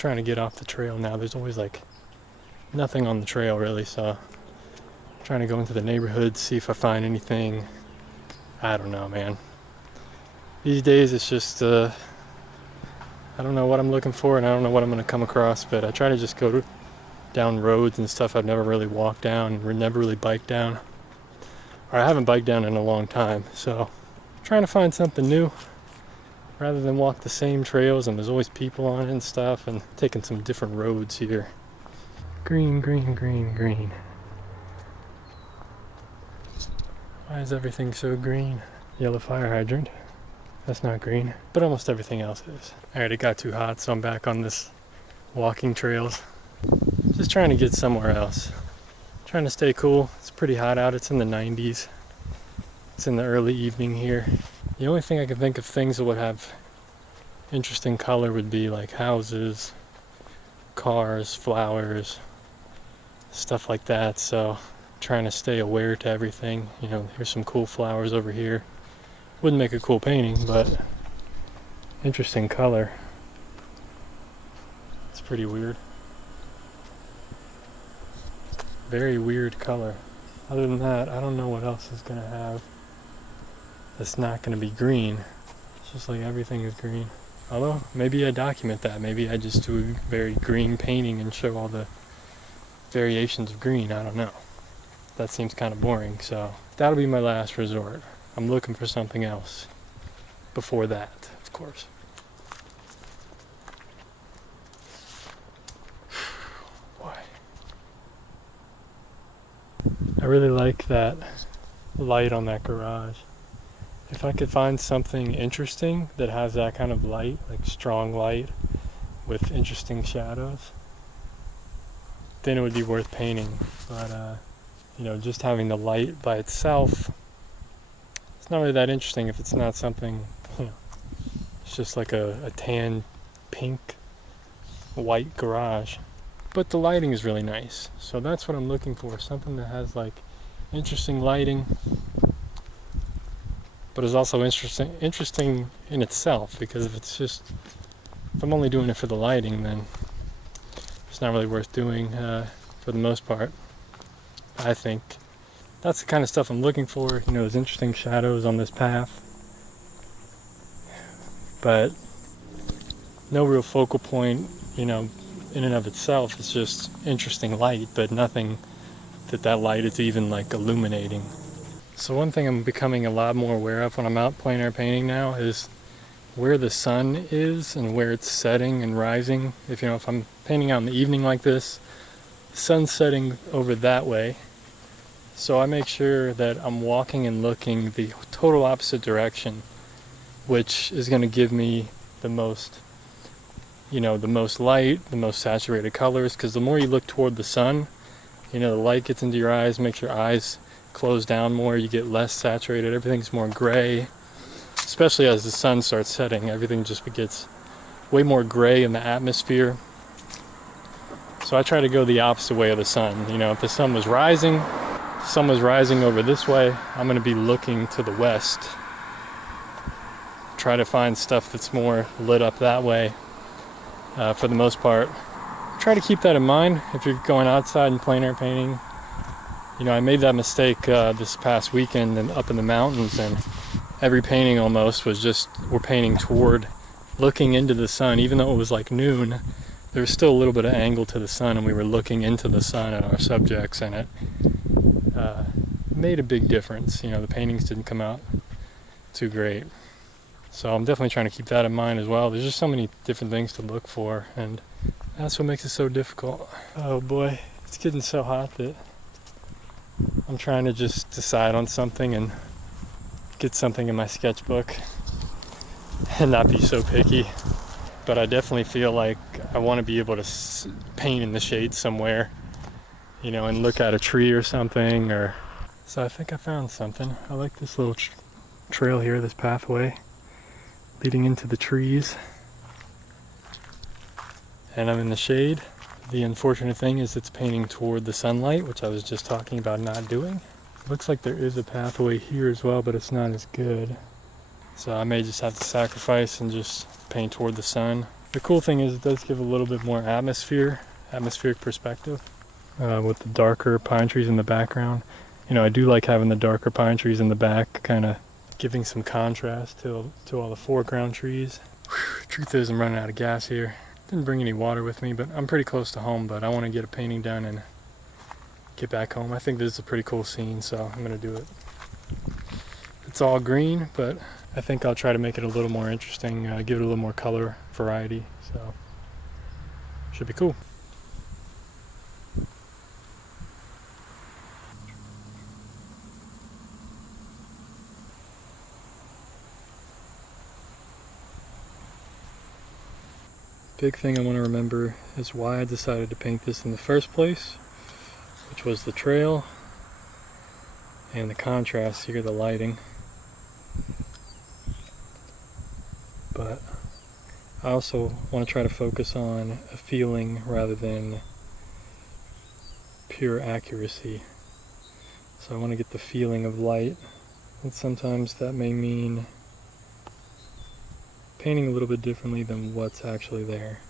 trying to get off the trail now. There's always like nothing on the trail really, so I'm trying to go into the neighborhood, see if I find anything. I don't know, man. These days it's just I don't know what I'm looking for, and I don't know what I'm going to come across, but I try to just go down roads and stuff I've never really walked down, or never really biked down, or I haven't biked down in a long time, so I'm trying to find something new rather than walk the same trails, and there's always people on it and stuff, and taking some different roads here. Green, green, green, green. Why is everything so green? Yellow fire hydrant. That's not green, but almost everything else is. Alright, it got too hot, so I'm back on this walking trails. Just trying to get somewhere else. Trying to stay cool. It's pretty hot out. It's in the 90s. It's in the early evening here. The only thing I can think of things that would have interesting color would be like houses, cars, flowers, stuff like that. So trying to stay aware to everything. You know, here's some cool flowers over here. Wouldn't make a cool painting, but interesting color. It's pretty weird. Very weird color. Other than that, I don't know what else is gonna have that's not gonna be green. It's just like everything is green. Although, maybe I document that. Maybe I just do a very green painting and show all the variations of green. I don't know. That seems kind of boring, so that'll be my last resort. I'm looking for something else before that, of course. Boy. I really like that light on that garage. If I could find something interesting that has that kind of light, like strong light with interesting shadows, then it would be worth painting. But you know, just having the light by itself, it's not really that interesting if it's not something, you know, it's just like a tan, pink, white garage. But the lighting is really nice, so that's what I'm looking for. Something that has like interesting lighting, but is also interesting in itself, because if I'm only doing it for the lighting, then it's not really worth doing for the most part, I think. That's the kind of stuff I'm looking for. You know, there's interesting shadows on this path, but no real focal point, you know, in and of itself. It's just interesting light, but nothing that light is even like illuminating. So one thing I'm becoming a lot more aware of when I'm out plein air painting now is where the sun is and where it's setting and rising. If I'm painting out in the evening like this, the sun's setting over that way. So I make sure that I'm walking and looking the total opposite direction, which is going to give me the most light, the most saturated colors, because the more you look toward the sun, you know, the light gets into your eyes, makes your eyes close down more, you get less saturated, everything's more gray. Especially as the sun starts setting, everything just gets way more gray in the atmosphere. So I try to go the opposite way of the sun. You know, if the sun was rising over this way, I'm going to be looking to the west. Try to find stuff that's more lit up that way for the most part. Try to keep that in mind if you're going outside and plein air painting. You know, I made that mistake this past weekend and up in the mountains, and every painting almost was just, we're painting toward, looking into the sun. Even though it was like noon, there was still a little bit of angle to the sun, and we were looking into the sun at our subjects, and it made a big difference. You know, the paintings didn't come out too great. So I'm definitely trying to keep that in mind as well. There's just so many different things to look for, and that's what makes it so difficult. Oh boy, it's getting so hot that I'm trying to just decide on something and get something in my sketchbook and not be so picky. But I definitely feel like I want to be able to paint in the shade somewhere, you know, and look at a tree or something. So I think I found something. I like this little trail here, this pathway leading into the trees, and I'm in the shade. The unfortunate thing is it's painting toward the sunlight, which I was just talking about not doing. Looks like there is a pathway here as well, but it's not as good. So I may just have to sacrifice and just paint toward the sun. The cool thing is it does give a little bit more atmospheric perspective with the darker pine trees in the background. You know, I do like having the darker pine trees in the back, kind of giving some contrast to all the foreground trees. Whew, truth is, I'm running out of gas here. Didn't bring any water with me, but I'm pretty close to home, but I want to get a painting done and get back home. I think this is a pretty cool scene, so I'm going to do it. It's all green, but I think I'll try to make it a little more interesting, give it a little more color variety, so should be cool. Big thing I want to remember is why I decided to paint this in the first place, which was the trail and the contrast here, the lighting. But I also want to try to focus on a feeling rather than pure accuracy. So I want to get the feeling of light, and sometimes that may mean painting a little bit differently than what's actually there.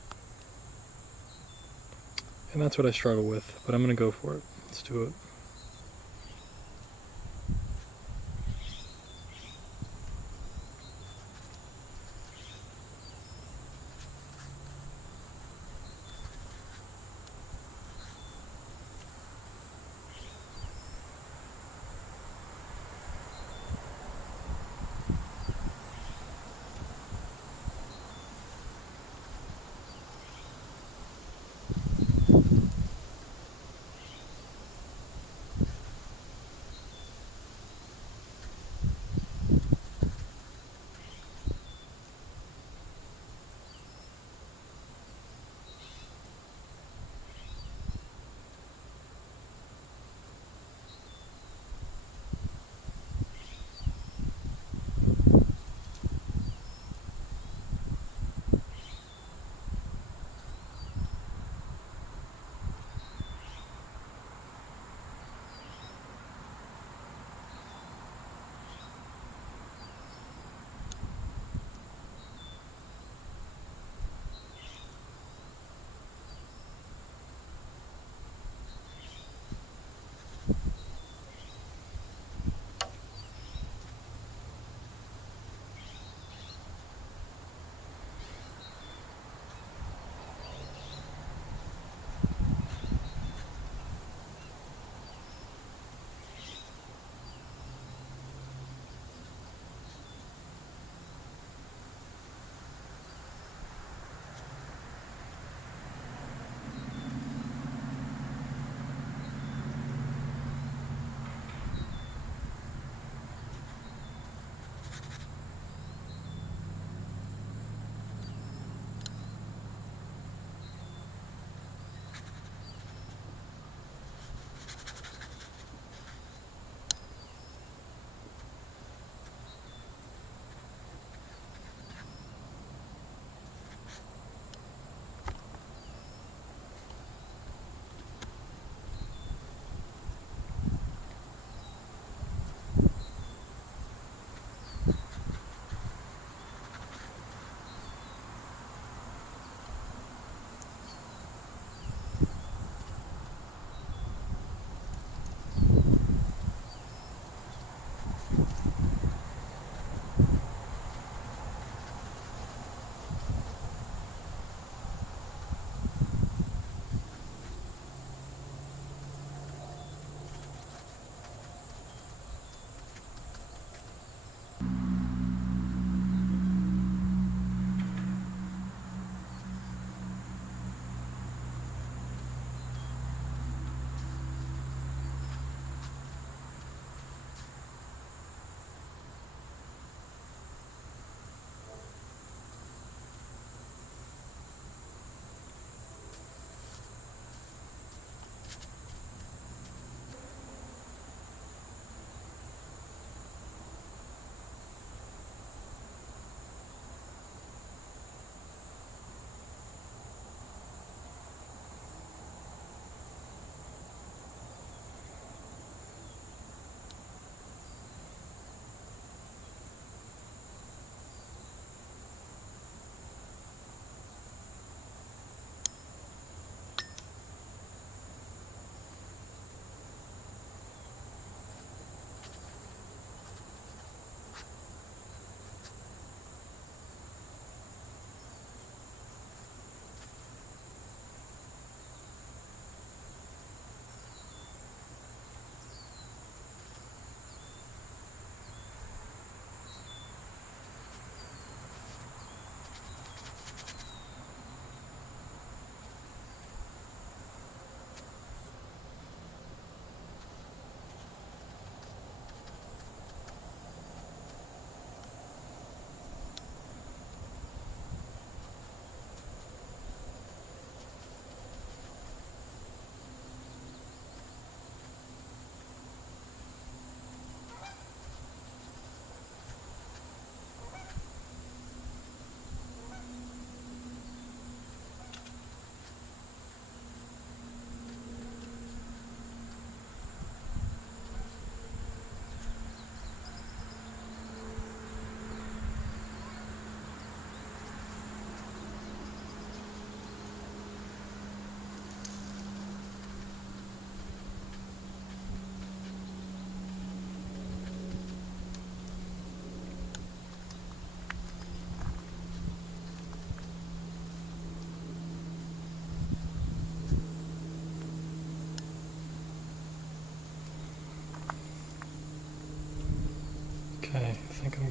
And that's what I struggle with, but I'm going to go for it. Let's do it.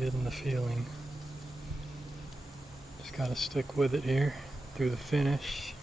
getting the feeling. Just gotta stick with it here through the finish.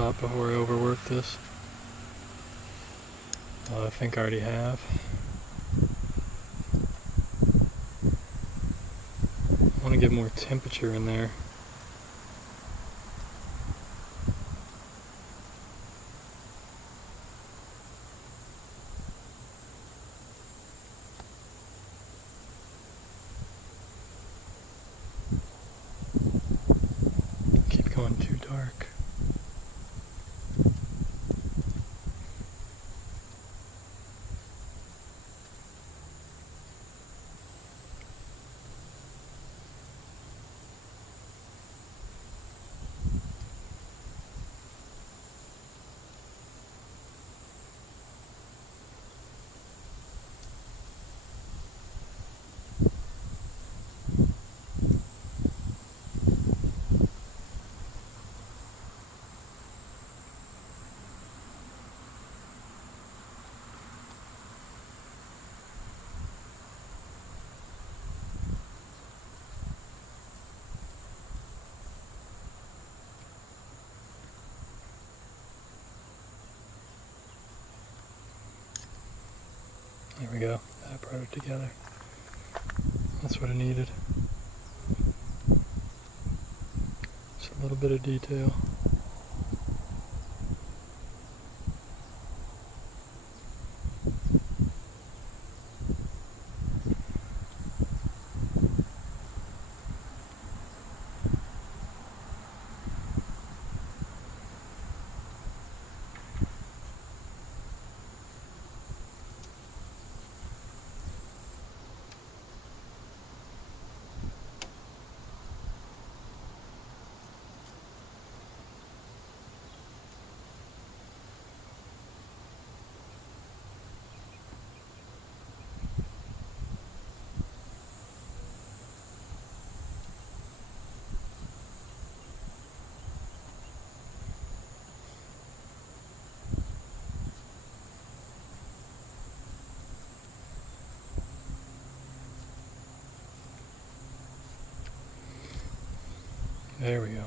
thought before I overwork this. I think I already have. I want to get more temperature in there. Keep going too dark. There we go. That brought it together. That's what I needed. Just a little bit of detail. There we go.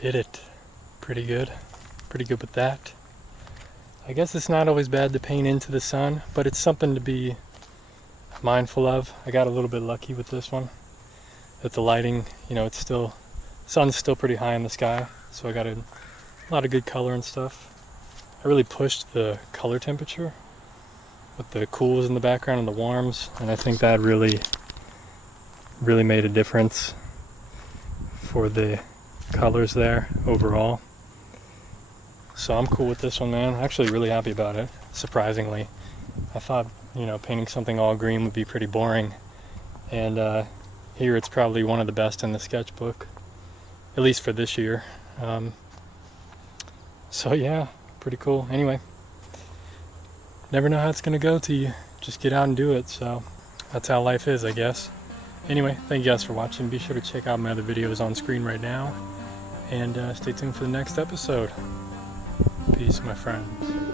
did it. Pretty good. Pretty good with that. I guess it's not always bad to paint into the sun, but it's something to be mindful of. I got a little bit lucky with this one. That the lighting, you know, sun's still pretty high in the sky, so I got a lot of good color and stuff. I really pushed the color temperature with the cools in the background and the warms, and I think that really made a difference for the colors there overall. So I'm cool with this one, man. Actually really happy about it, surprisingly. I thought, you know, painting something all green would be pretty boring, and here it's probably one of the best in the sketchbook, at least for this year. So yeah, pretty cool. Anyway, never know how it's gonna go till you just get out and do it, so that's how life is, I guess. Anyway, thank you guys for watching. Be sure to check out my other videos on screen right now, and stay tuned for the next episode. Peace, my friends.